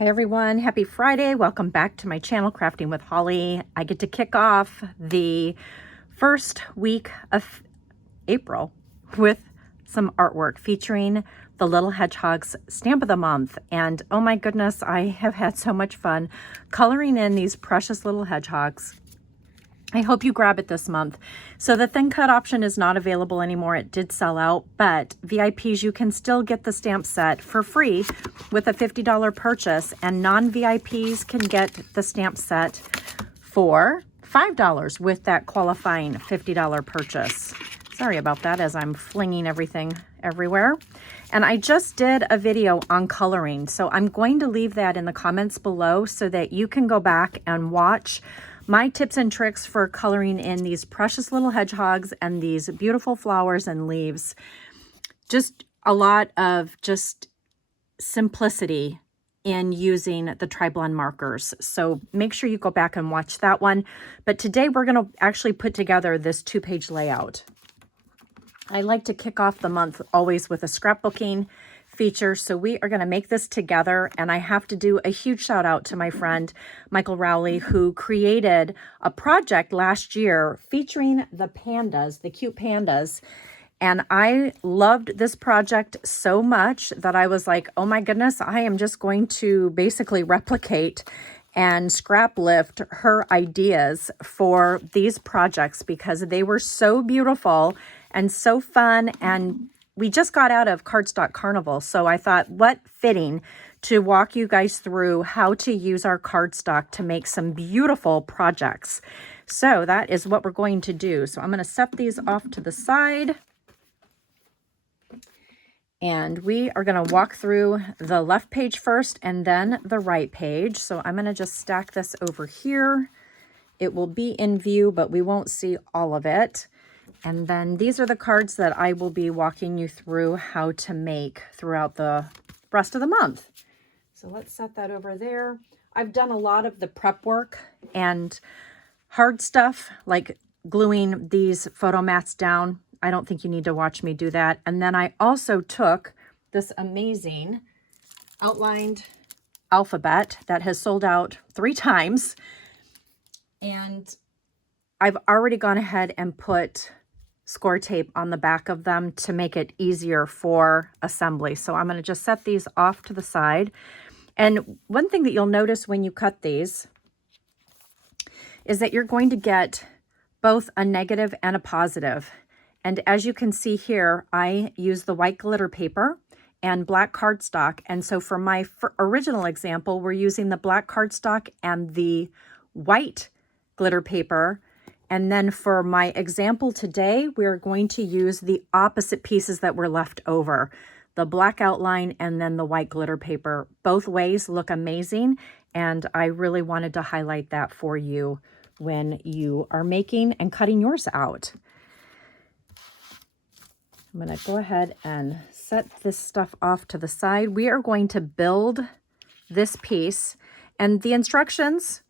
Hi everyone, happy Friday. Welcome back to my channel, Crafting with Holly. I get to kick off the first week of April with some artwork featuring the Little Hedgehogs Stamp of the Month. And oh my goodness, I have had so much fun coloring in these precious little hedgehogs. I hope you grab it this month. So the thin cut option is not available anymore. It did sell out, but VIPs, you can still get the stamp set for free with a $50 purchase, and non-VIPs can get the stamp set for $5 with that qualifying $50 purchase. Sorry about that as I'm flinging everything everywhere. And I just did a video on coloring, so I'm going to leave that in the comments below so that you can go back and watch my tips and tricks for coloring in these precious little hedgehogs and these beautiful flowers and leaves. Just a lot of just simplicity in using the tri-blend markers. So make sure you go back and watch that one. But today we're going to actually put together this 2-page layout. I like to kick off the month always with a scrapbooking feature. So we are going to make this together, and I have to do a huge shout out to my friend Michael Rowley, who created a project last year featuring the pandas, the cute pandas. And I loved this project so much that I was like, oh my goodness, I am just going to basically replicate and scrap lift her ideas for these projects because they were so beautiful and so fun. And we just got out of Cardstock Carnival, so I thought what fitting to walk you guys through how to use our cardstock to make some beautiful projects. So that is what we're going to do. So I'm going to set these off to the side. And we are going to walk through the left page first and then the right page. So I'm going to just stack this over here. It will be in view, but we won't see all of it. And then these are the cards that I will be walking you through how to make throughout the rest of the month. So let's set that over there. I've done a lot of the prep work and hard stuff like gluing these photo mats down. I don't think you need to watch me do that. And then I also took this amazing outlined alphabet that has sold out 3 times. And I've already gone ahead and put score tape on the back of them to make it easier for assembly. So I'm going to just set these off to the side. And one thing that you'll notice when you cut these is that you're going to get both a negative and a positive. And as you can see here, I use the white glitter paper and black cardstock. And so for my original example, we're using the black cardstock and the white glitter paper. And then for my example today, we're going to use the opposite pieces that were left over, the black outline and then the white glitter paper. Both ways look amazing, and I really wanted to highlight that for you when you are making and cutting yours out. I'm going to go ahead and set this stuff off to the side. We are going to build this piece, and the instructions,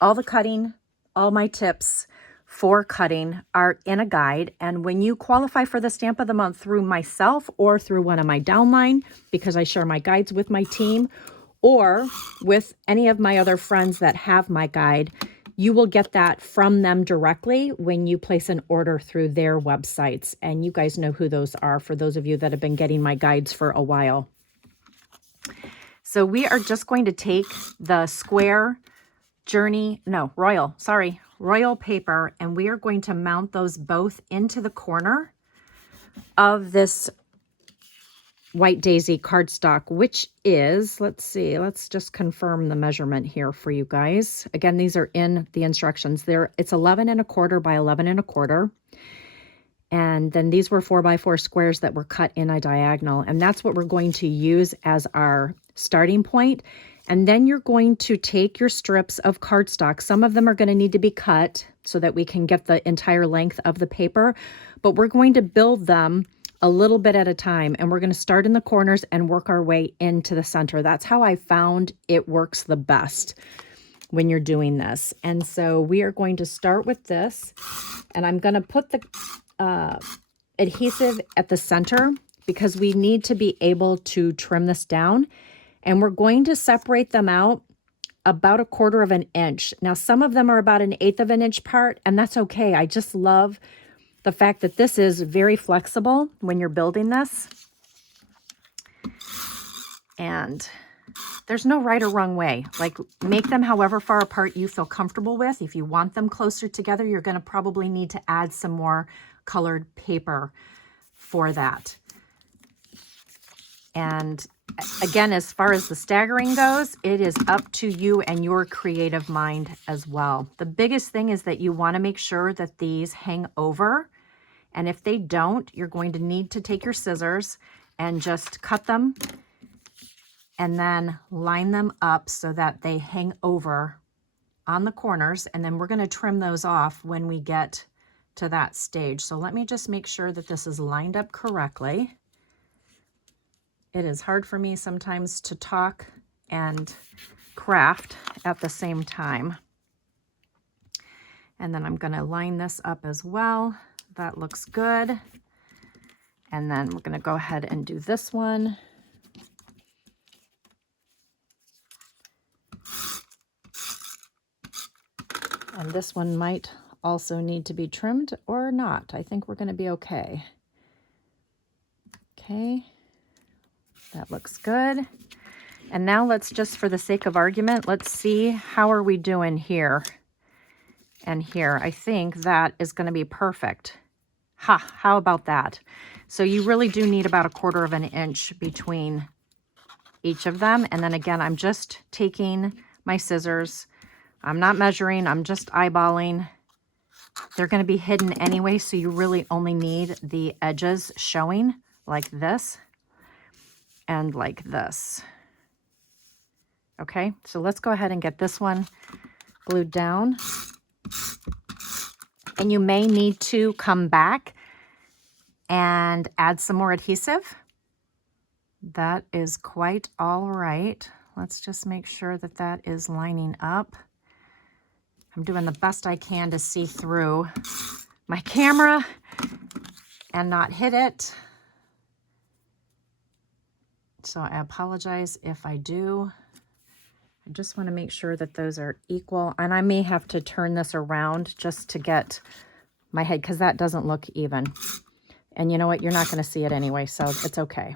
all the cutting, all my tips for cutting are in a guide. And when you qualify for the Stamp of the Month through myself or through one of my downline, because I share my guides with my team, or with any of my other friends that have my guide, you will get that from them directly when you place an order through their websites. And you guys know who those are for those of you that have been getting my guides for a while. So we are just going to take the square royal paper, and we are going to mount those both into the corner of this White Daisy cardstock, which is, let's see, let's just confirm the measurement here for you guys. Again, these are in the instructions. It's 11 1/4 by 11 1/4. And then these were 4x4 squares that were cut in a diagonal. And that's what we're going to use as our starting point. And then you're going to take your strips of cardstock. Some of them are going to need to be cut so that we can get the entire length of the paper, but we're going to build them a little bit at a time. And we're going to start in the corners and work our way into the center. That's how I found it works the best when you're doing this. And so we are going to start with this, and I'm going to put the adhesive at the center because we need to be able to trim this down. And we're going to separate them out about 1/4 of an inch. Now, some of them are about 1/8 of an inch apart, and that's okay. I just love the fact that this is very flexible when you're building this. And there's no right or wrong way. Like, make them however far apart you feel comfortable with. If you want them closer together, you're going to probably need to add some more colored paper for that. And again, as far as the staggering goes, it is up to you and your creative mind as well. The biggest thing is that you want to make sure that these hang over. And if they don't, you're going to need to take your scissors and just cut them and then line them up so that they hang over on the corners. And then we're going to trim those off when we get to that stage. So let me just make sure that this is lined up correctly. It is hard for me sometimes to talk and craft at the same time. And then I'm going to line this up as well. That looks good. And then we're going to go ahead and do this one. And this one might also need to be trimmed or not. I think we're going to be okay. Okay. That looks good. And now let's just, for the sake of argument, let's see how are we doing here and here. I think that is going to be perfect. Ha, how about that? So you really do need about 1/4 of an inch between each of them. And then again, I'm just taking my scissors. I'm not measuring, I'm just eyeballing. They're going to be hidden anyway, so you really only need the edges showing like this and like this. Okay, so let's go ahead and get this one glued down. And you may need to come back and add some more adhesive. That is quite all right. Let's just make sure that that is lining up. I'm doing the best I can to see through my camera and not hit it. So I apologize if I do. I just want to make sure that those are equal. And I may have to turn this around just to get my head, because that doesn't look even. And you know what? You're not going to see it anyway, so it's okay.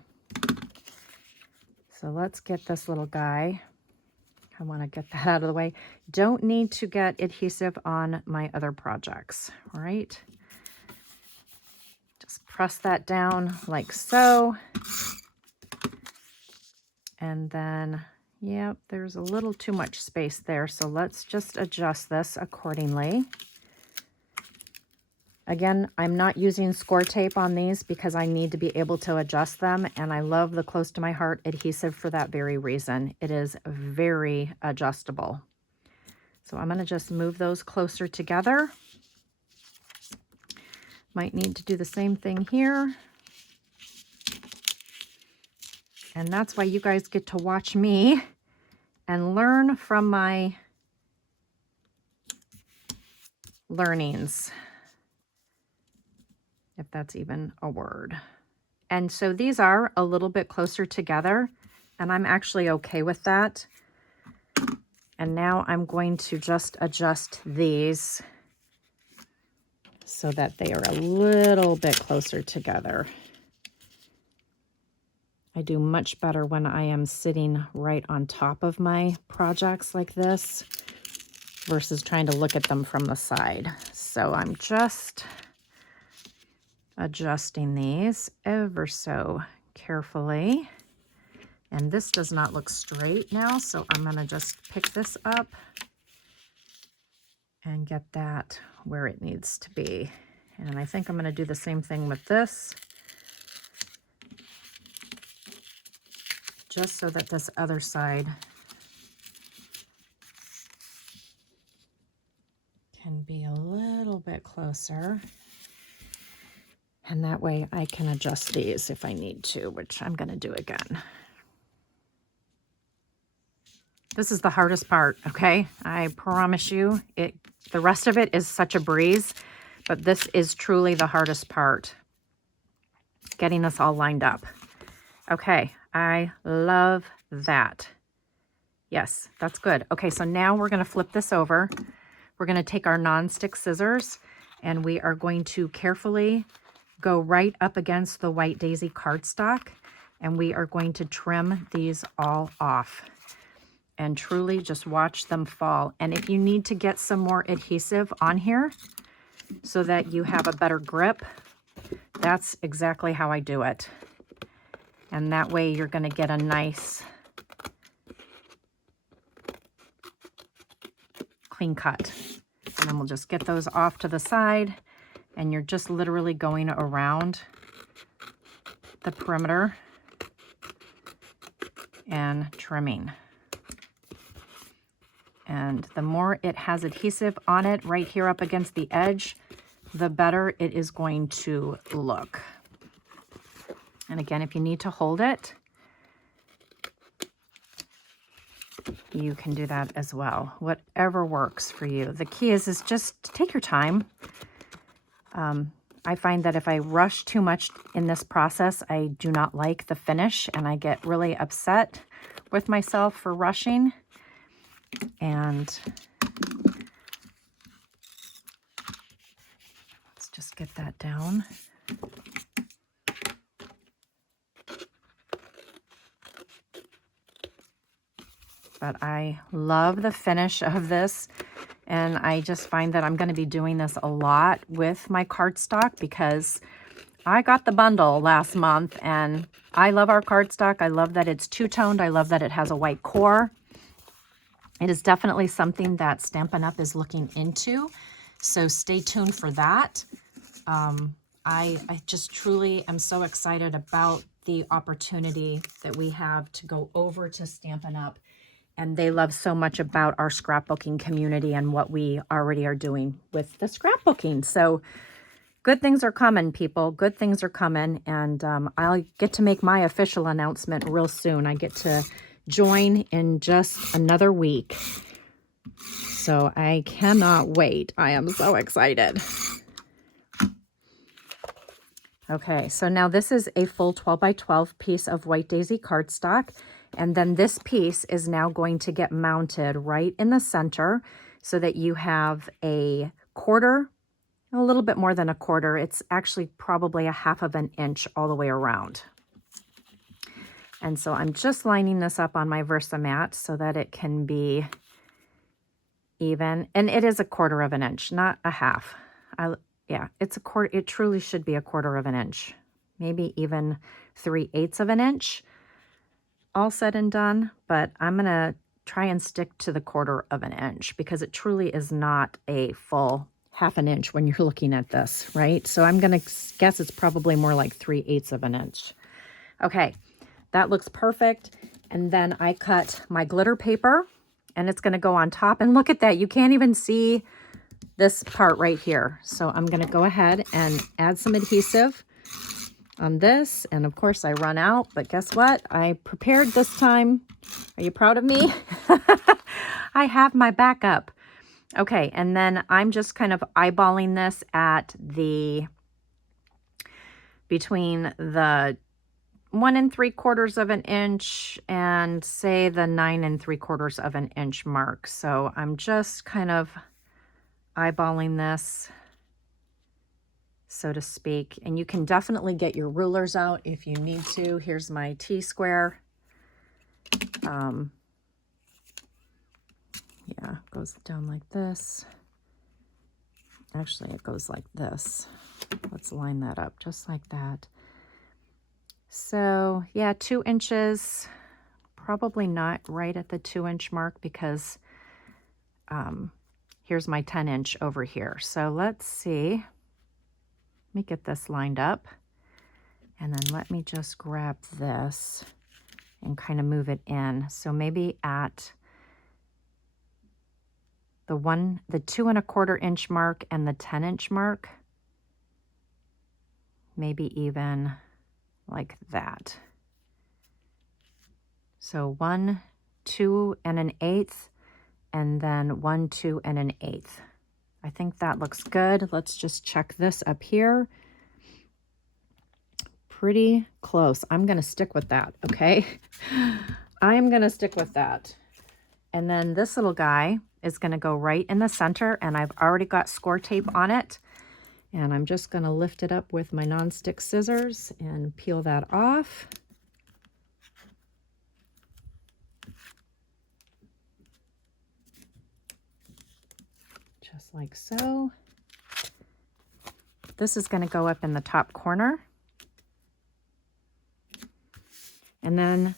So let's get this little guy. I want to get that out of the way. Don't need to get adhesive on my other projects, all right? Just press that down like so. And then, yep, there's a little too much space there. So let's just adjust this accordingly. Again, I'm not using score tape on these because I need to be able to adjust them. And I love the Close to My Heart adhesive for that very reason. It is very adjustable. So I'm going to just move those closer together. Might need to do the same thing here. And that's why you guys get to watch me and learn from my learnings, if that's even a word. And so these are a little bit closer together, and I'm actually okay with that. And now I'm going to just adjust these so that they are a little bit closer together. I do much better when I am sitting right on top of my projects like this versus trying to look at them from the side. So I'm just adjusting these ever so carefully. And this does not look straight now, so I'm going to just pick this up and get that where it needs to be. And I think I'm going to do the same thing with this, just so that this other side can be a little bit closer. And that way I can adjust these if I need to, which I'm going to do again. This is the hardest part, okay? I promise you, the rest of it is such a breeze, but this is truly the hardest part, getting this all lined up. Okay, I love that. Yes, that's good. Okay, so now we're going to flip this over. We're going to take our non-stick scissors and we are going to carefully go right up against the White Daisy cardstock, and we are going to trim these all off and truly just watch them fall. And if you need to get some more adhesive on here so that you have a better grip, that's exactly how I do it. And that way you're going to get a nice clean cut. And then we'll just get those off to the side, and you're just literally going around the perimeter and trimming. And the more it has adhesive on it right here up against the edge, the better it is going to look. And again, if you need to hold it, you can do that as well. Whatever works for you. The key is just take your time. I find that if I rush too much in this process, I do not like the finish, and I get really upset with myself for rushing. And let's just get that down. But I love the finish of this, and I just find that I'm going to be doing this a lot with my cardstock because I got the bundle last month, and I love our cardstock. I love that it's two-toned. I love that it has a white core. It is definitely something that Stampin' Up! Is looking into, so stay tuned for that. I just truly am so excited about the opportunity that we have to go over to Stampin' Up! And they love so much about our scrapbooking community and what we already are doing with the scrapbooking. So good things are coming, people. Good things are coming. And I'll get to make my official announcement real soon. I get to join in just another week. So I cannot wait. I am so excited. Okay, so now this is a full 12 by 12 piece of White Daisy cardstock. And then this piece is now going to get mounted right in the center so that you have a quarter, a little bit more than a quarter. It's actually probably a half of an inch all the way around. And so I'm just lining this up on my Versamat so that it can be even. And it is a quarter of an inch, not a half. Yeah, it's a quarter. It truly should be a quarter of an inch, maybe even 3/8 of an inch. All said and done, but I'm going to try and stick to the quarter of an inch because it truly is not a full half an inch when you're looking at this, right? So I'm going to guess it's probably more like 3/8 of an inch. Okay, that looks perfect. And then I cut my glitter paper, and it's going to go on top. And look at that. You can't even see this part right here. So I'm going to go ahead and add some adhesive on this, and of course I run out, but guess what? I prepared this time. Are you proud of me? I have my backup. Okay, and then I'm just kind of eyeballing this at the between the 1 3/4 of an inch and say the 9 3/4 of an inch mark. So I'm just kind of eyeballing this, so to speak. And you can definitely get your rulers out if you need to. Here's my T-square. Yeah, it goes down like this. Actually, it goes like this. Let's line that up just like that. So yeah, 2 inches, probably not right at the 2-inch mark because here's my 10-inch over here. So let's see. Let me get this lined up, and then let me just grab this and kind of move it in. So maybe at the 2 1/4 inch mark and the 10-inch mark, maybe even like that. So 1 2 1/8, and then 1 2 1/8. I think that looks good. Let's just check this up here. pretty close. I'm going to stick with that, okay? I'm going to stick with that. And then this little guy is going to go right in the center, and I've already got score tape on it. And I'm just going to lift it up with my nonstick scissors and peel that off. Just like so. This is going to go up in the top corner. And then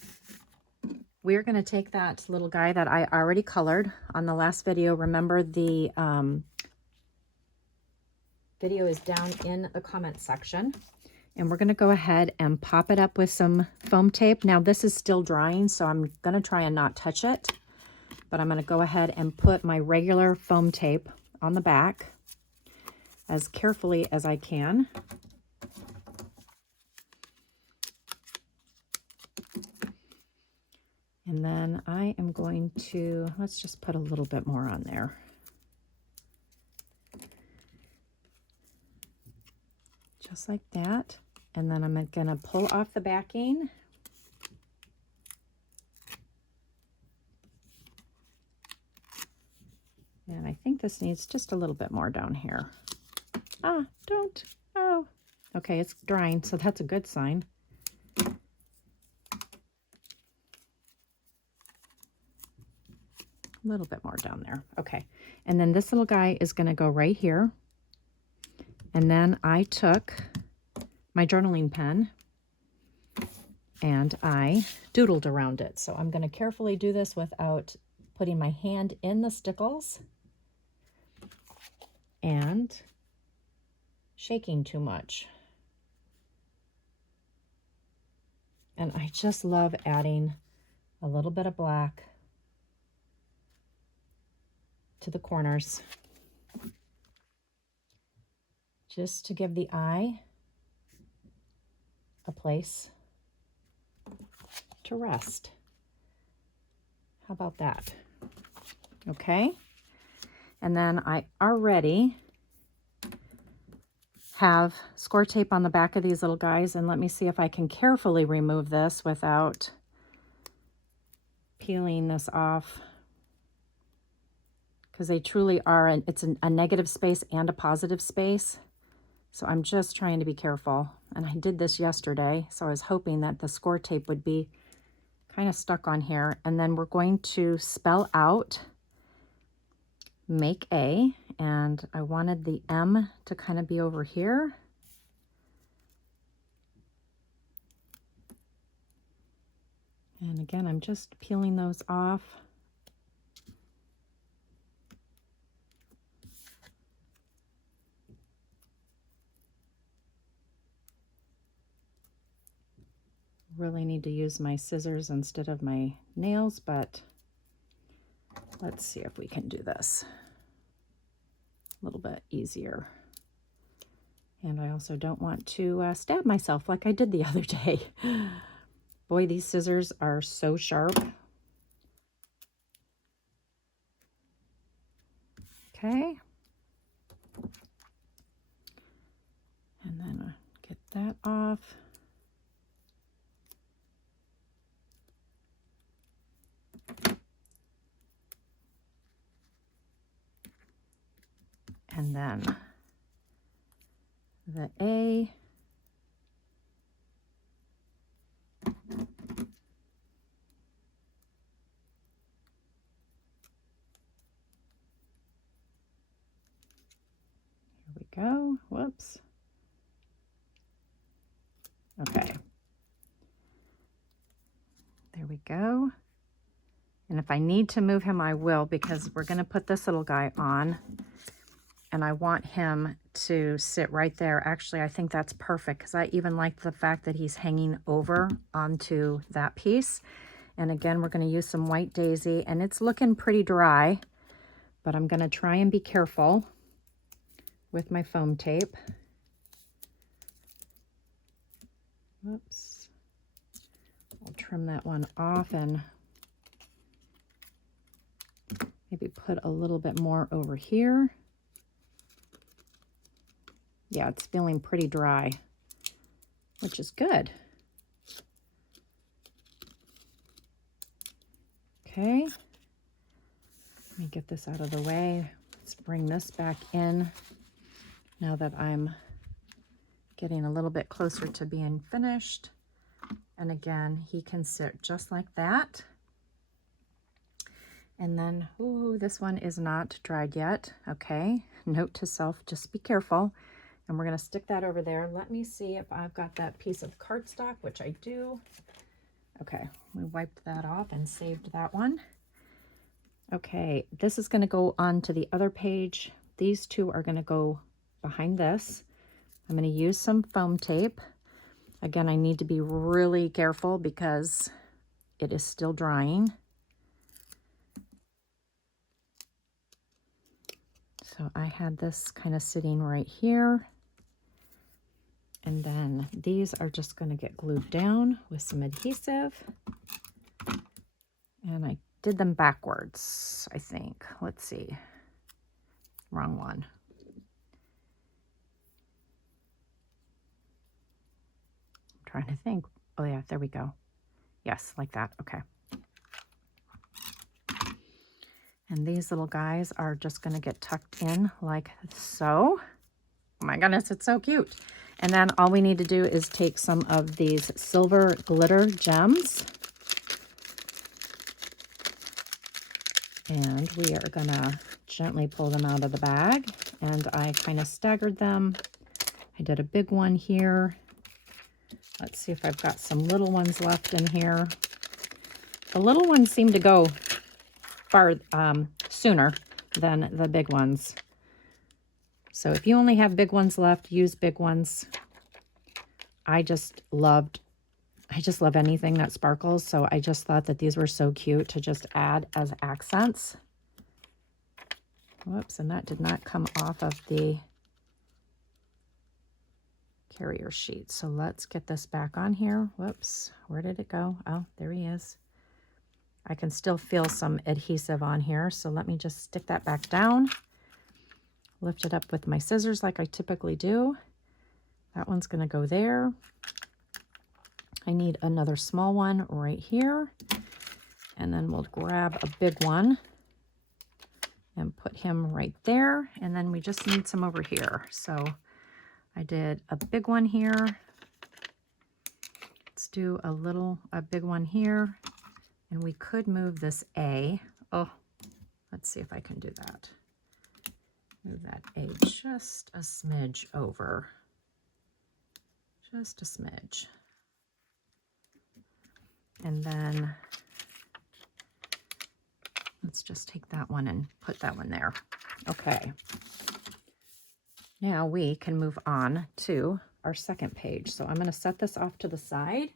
we're going to take that little guy that I already colored on the last video. Remember, the video is down in the comment section. And we're going to go ahead and pop it up with some foam tape. Now this is still drying, so I'm going to try and not touch it. But I'm going to go ahead and put my regular foam tape on the back as carefully as I can. And then I am going to, let's just put a little bit more on there. Just like that. And then I'm going to pull off the backing. And I think this needs just a little bit more down here. Ah, don't. Oh. Okay, it's drying, so that's a good sign. A little bit more down there. Okay. And then this little guy is going to go right here. And then I took my journaling pen and I doodled around it. So I'm going to carefully do this without putting my hand in the stickles and shaking too much. And I just love adding a little bit of black to the corners, just to give the eye a place to rest. How about that? Okay. And then I already have score tape on the back of these little guys, and let me see if I can carefully remove this without peeling this off, because they truly are, it's a negative space and a positive space. So I'm just trying to be careful. And I did this yesterday, so I was hoping that the score tape would be kind of stuck on here. And then we're going to spell out make A, and I wanted the M to kind of be over here. And again, I'm just peeling those off. Really need to use my scissors instead of my nails, but let's see if we can do this a little bit easier. And I also don't want to stab myself like I did the other day. Boy, these scissors are so sharp. Okay. And then get that off. And then the A. Here we go. Whoops. Okay. There we go. And if I need to move him, I will, because we're going to put this little guy on. And I want him to sit right there. Actually, I think that's perfect, because I even like the fact that he's hanging over onto that piece. And again, we're going to use some white daisy, and it's looking pretty dry, but I'm going to try and be careful with my foam tape. Whoops. I'll trim that one off and maybe put a little bit more over here. Yeah, it's feeling pretty dry. which is good. Okay, let me get this out of the way. Let's bring this back in now that I'm getting a little bit closer to being finished. And again, he can sit just like that. And then, ooh, this one is not dried yet. Okay, note to self, just be careful. And we're gonna stick that over there. Let me see if I've got that piece of cardstock, which I do. Okay, we wiped that off and saved that one. Okay, this is gonna go on to the other page. These two are gonna go behind this. I'm gonna use some foam tape. Again, I need to be really careful because it is still drying. So I had this kind of sitting right here. And then these are just going to get glued down with some adhesive. And I did them backwards, I think. Let's see. Wrong one. I'm trying to think. Oh yeah, there we go. Yes, like that. Okay. And these little guys are just going to get tucked in like so. Oh my goodness, it's so cute. And then all we need to do is take some of these silver glitter gems. And we are going to gently pull them out of the bag. And I kind of staggered them. I did a big one here. Let's see if I've got some little ones left in here. The little ones seem to go far sooner than the big ones. So if you only have big ones left, use big ones. I just love anything that sparkles, so I just thought that these were so cute to just add as accents. Whoops, and that did not come off of the carrier sheet. So let's get this back on here. Whoops, where did it go? Oh, there he is. I can still feel some adhesive on here, so let me just stick that back down. Lift it up with my scissors like I typically do. That one's going to go there. I need another small one right here. And then we'll grab a big one and put him right there. And then we just need some over here. So I did a big one here. Let's do a big one here. And we could move this A. Oh, let's see if I can do that. Move that A just a smidge over. Just a smidge. And then let's just take that one and put that one there. Okay. Now we can move on to our second page. So I'm going to set this off to the side.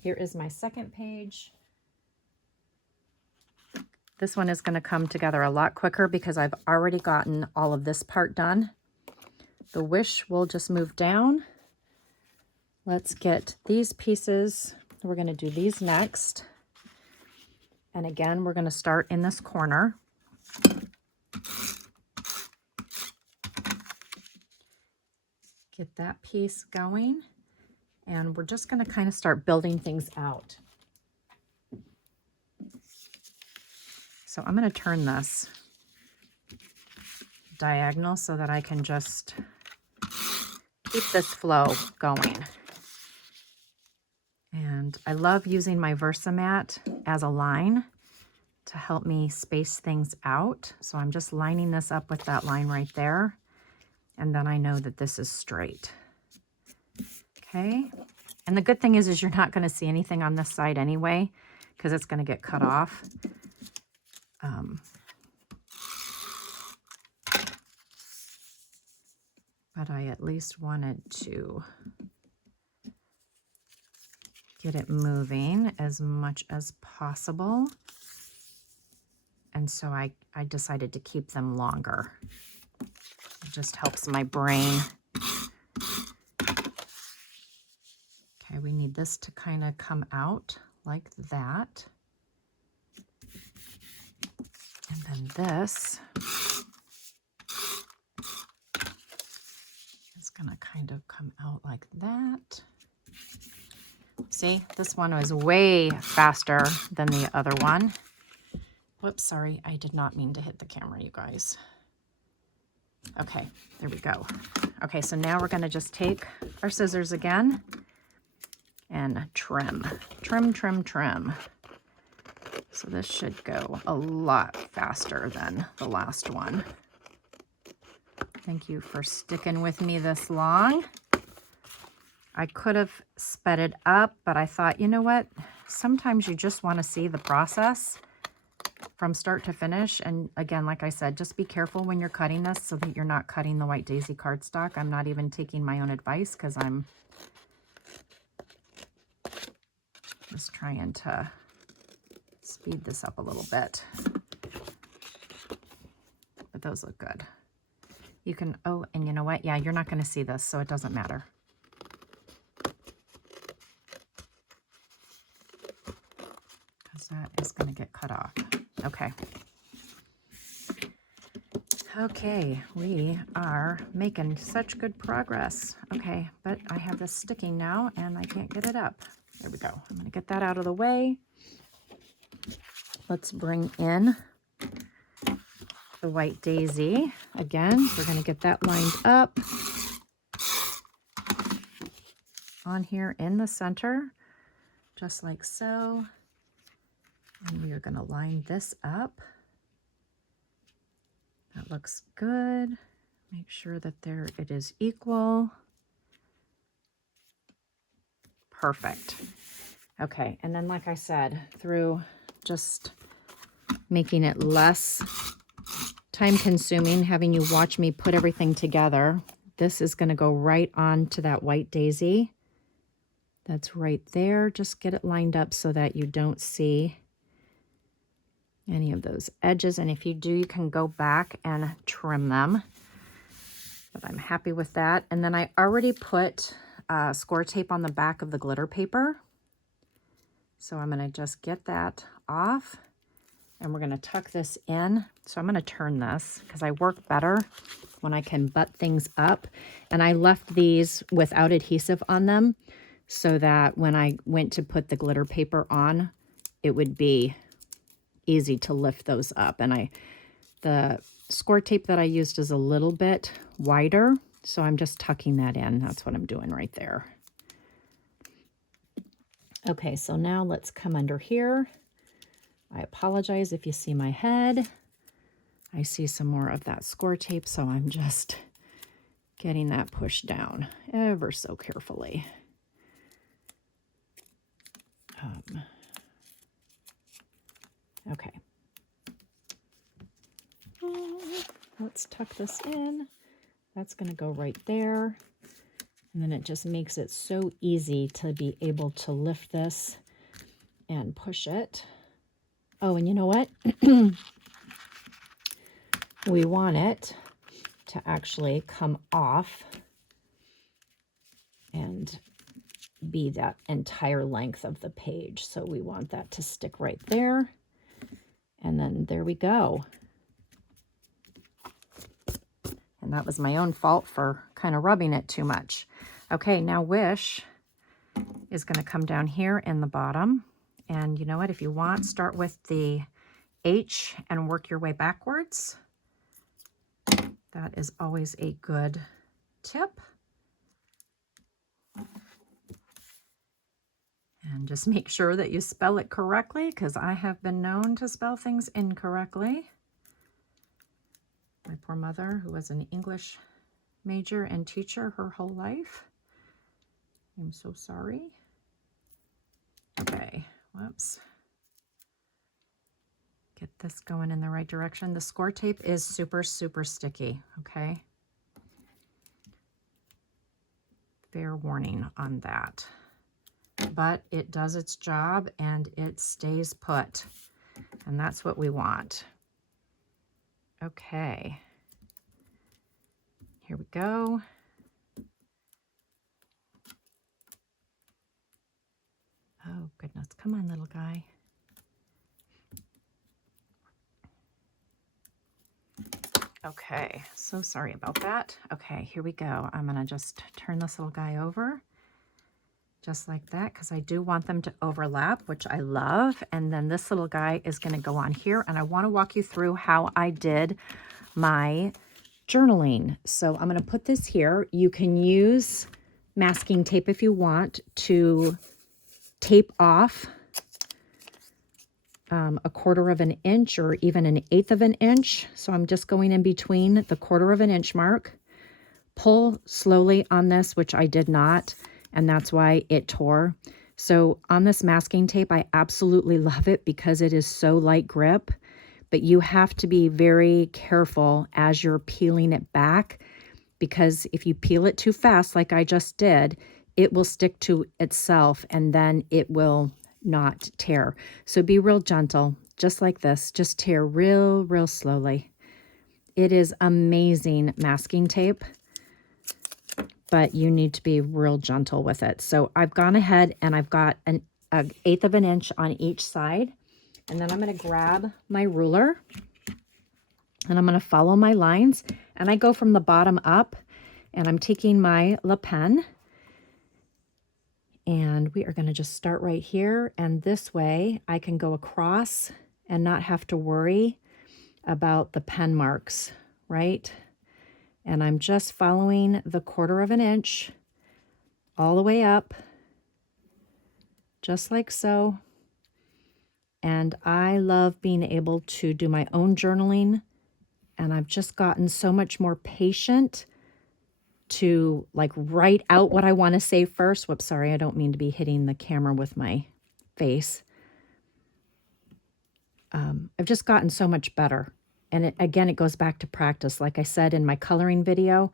Here is my second page. This one is going to come together a lot quicker because I've already gotten all of this part done. The wish will just move down. Let's get these pieces. We're going to do these next. And again, we're going to start in this corner. Get that piece going. And we're just going to kind of start building things out. So I'm going to turn this diagonal so that I can just keep this flow going. And I love using my Versamat as a line to help me space things out. So I'm just lining this up with that line right there. And then I know that this is straight. Okay. And the good thing is you're not going to see anything on this side anyway, because it's going to get cut off. But I at least wanted to get it moving as much as possible. And so I decided to keep them longer. It just helps my brain. Okay, we need this to kind of come out like that. And then this is going to kind of come out like that. See, this one was way faster than the other one. Whoops, sorry, I did not mean to hit the camera, you guys. Okay, there we go. Okay, so now we're gonna just take our scissors again and trim, trim, trim, trim. So this should go a lot faster than the last one. Thank you for sticking with me this long. I could have sped it up, but I thought, you know what? Sometimes you just want to see the process from start to finish. And again, like I said, just be careful when you're cutting this so that you're not cutting the White Daisy cardstock. I'm not even taking my own advice because I'm just trying to speed this up a little bit. But those look good. You can, oh, and you know what? Yeah, you're not going to see this, so it doesn't matter. Because that is going to get cut off. Okay. Okay, we are making such good progress. Okay, but I have this sticking now and I can't get it up. There we go. I'm going to get that out of the way. Let's bring in the White Daisy again. We're going to get that lined up on here in the center, just like so. And we are going to line this up. That looks good. Make sure that there it is equal. Perfect. Okay, and then like I said, through just making it less time consuming, having you watch me put everything together, this is going to go right on to that White Daisy. That's right there. Just get it lined up so that you don't see any of those edges. And if you do, you can go back and trim them. But I'm happy with that. And then I already put score tape on the back of the glitter paper. So I'm going to just get that off and we're going to tuck this in. So I'm going to turn this because I work better when I can butt things up. And I left these without adhesive on them so that when I went to put the glitter paper on, it would be easy to lift those up. And the score tape that I used is a little bit wider, so I'm just tucking that in. That's what I'm doing right there. Okay, so now let's come under here. I apologize if you see my head. I see some more of that score tape, so I'm just getting that pushed down ever so carefully. Okay. Let's tuck this in. That's going to go right there. And then it just makes it so easy to be able to lift this and push it. Oh, and you know what? We want it to actually come off and be that entire length of the page. So we want that to stick right there. And then there we go. And that was my own fault for kind of rubbing it too much. Okay, now Wish is going to come down here in the bottom. And you know what? If you want, start with the H and work your way backwards. That is always a good tip. And just make sure that you spell it correctly, because I have been known to spell things incorrectly. My poor mother, who was an English major and teacher her whole life. I'm so sorry. Okay, whoops. Get this going in the right direction. The score tape is super, super sticky, okay? Fair warning on that. But it does its job and it stays put. And that's what we want. Okay. Here we go. Oh, goodness. Come on, little guy. Okay, so sorry about that. Okay, here we go. I'm going to just turn this little guy over just like that, because I do want them to overlap, which I love. And then this little guy is going to go on here, and I want to walk you through how I did my journaling. So I'm going to put this here. You can use masking tape if you want to tape off a 1/4 of an inch or even an 1/8 of an inch. So I'm just going in between the 1/4 of an inch mark. Pull slowly on this, which I did not, and that's why it tore. So on this masking tape, I absolutely love it because it is so light grip, but you have to be very careful as you're peeling it back, because if you peel it too fast, like I just did, it will stick to itself and then it will not tear. So be real gentle, just like this. Just tear real slowly. It is amazing masking tape, but you need to be real gentle with it. So I've gone ahead and I've got an 1/8 of an inch on each side. And then I'm going to grab my ruler and I'm going to follow my lines. And I go from the bottom up, and I'm taking my Le Pen. And we are going to just start right here. And this way I can go across and not have to worry about the pen marks, right? And I'm just following the 1/4 of an inch all the way up, just like so. And I love being able to do my own journaling. And I've just gotten so much more patient to like write out what I want to say first. Whoops, sorry, I don't mean to be hitting the camera with my face. I've just gotten so much better. And again, it goes back to practice. Like I said in my coloring video,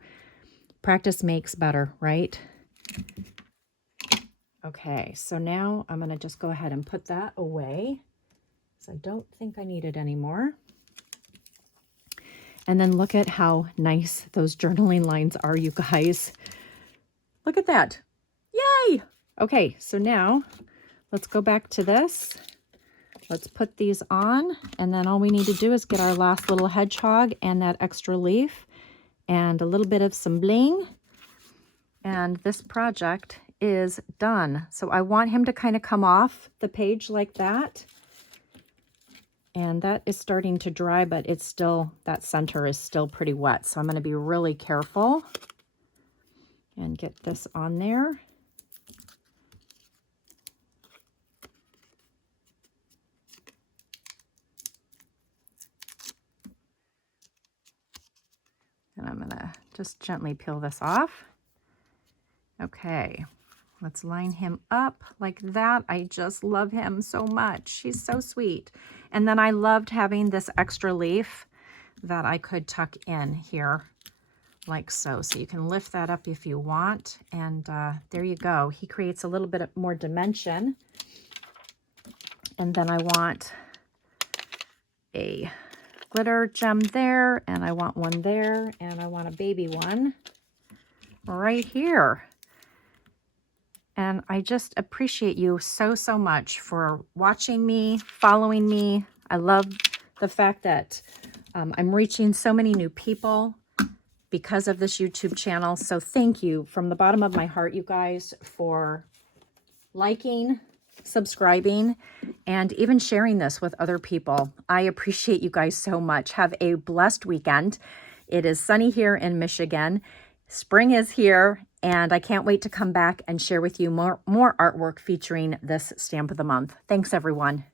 practice makes better, right? Okay, so now I'm going to just go ahead and put that away. So I don't think I need it anymore. And then look at how nice those journaling lines are, you guys. Look at that. Yay! Okay, so now let's go back to this. Let's put these on, and then all we need to do is get our last little hedgehog and that extra leaf and a little bit of some bling. And this project is done. So I want him to kind of come off the page like that. And that is starting to dry, but it's still, that center is still pretty wet. So I'm going to be really careful and get this on there. And I'm going to just gently peel this off. Okay, let's line him up like that. I just love him so much. He's so sweet. And then I loved having this extra leaf that I could tuck in here like so. So you can lift that up if you want. And there you go. He creates a little bit more dimension. And then I want a glitter gem there, and I want one there, and I want a baby one right here. And I just appreciate you so much for watching me, following me. I love the fact that I'm reaching so many new people because of this YouTube channel. So thank you from the bottom of my heart, you guys, for liking, subscribing, and even sharing this with other people. I appreciate you guys so much. Have a blessed weekend. It is sunny here in Michigan. Spring is here, and I can't wait to come back and share with you more artwork featuring this stamp of the month. Thanks, everyone.